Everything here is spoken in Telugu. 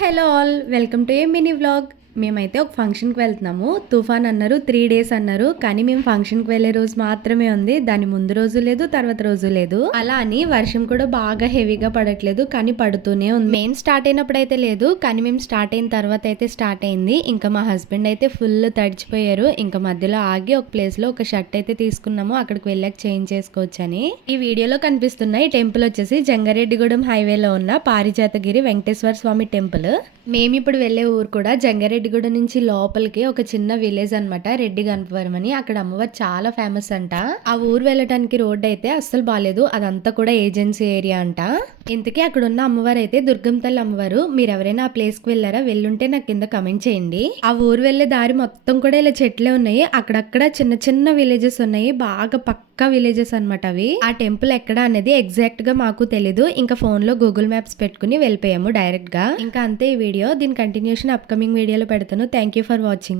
Hello all welcome to A mini vlog. మేమైతే ఒక ఫంక్షన్కి వెళ్తున్నాము. తుఫాన్ అన్నారు, 3 days అన్నారు. కానీ మేము ఫంక్షన్కి వెళ్ళే రోజు మాత్రమే ఉంది. దాని ముందు రోజు లేదు, తర్వాత రోజు లేదు. అలా అని వర్షం కూడా బాగా హెవీగా పడట్లేదు, కానీ పడుతూనే ఉంది. మేము స్టార్ట్ అయినప్పుడు అయితే లేదు, కానీ మేము స్టార్ట్ అయిన తర్వాత అయితే స్టార్ట్ అయింది. ఇంకా మా హస్బెండ్ అయితే ఫుల్ తడిచిపోయారు. ఇంకా మధ్యలో ఆగి ఒక ప్లేస్ లో ఒక షర్ట్ అయితే తీసుకున్నాము. అక్కడికి వెళ్ళాక చేంజ్ చేసుకోవచ్చు అని. ఈ వీడియోలో కనిపిస్తున్న ఈ టెంపుల్ వచ్చేసి జంగారెడ్డిగూడెం హైవేలో ఉన్న పారిజాతగిరి వెంకటేశ్వర స్వామి టెంపుల్. మేము ఇప్పుడు వెళ్లే ఊరు కూడా జంగారెడ్డిగూడ నుంచి లోపలికి ఒక చిన్న విలేజ్ అనమాట, రెడ్డి గణపవరం అని. అక్కడ అమ్మవారు చాలా ఫేమస్ అంట. ఆ ఊరు వెళ్ళటానికి రోడ్ అయితే అస్సలు బాగాలేదు, అదంతా కూడా ఏజెన్సీ ఏరియా అంట. ఇంతకీ అక్కడ ఉన్న అమ్మవారు అయితే దుర్గం తల్లి అమ్మవారు. మీరు ఎవరైనా ఆ ప్లేస్ కి వెళ్ళారా, వెళ్ళుంటే నాకు కింద కమెంట్ చేయండి. ఆ ఊరు వెళ్లే దారి మొత్తం కూడా ఇలా చెట్లే ఉన్నాయి. అక్కడక్కడ చిన్న చిన్న విలేజెస్ ఉన్నాయి, బాగా పక్కా విలేజెస్ అనమాట అవి. ఆ టెంపుల్ ఎక్కడ అనేది ఎగ్జాక్ట్ గా మాకు తెలీదు. ఇంకా ఫోన్ లో గూగుల్ మ్యాప్స్ పెట్టుకుని వెళ్ళిపోయాము డైరెక్ట్ గా. ఇంకా అంతే ఈ వీడియో. దీని కంటిన్యూషన్ అప్కమింగ్ వీడియోలో పెడతాను. Thank you for watching.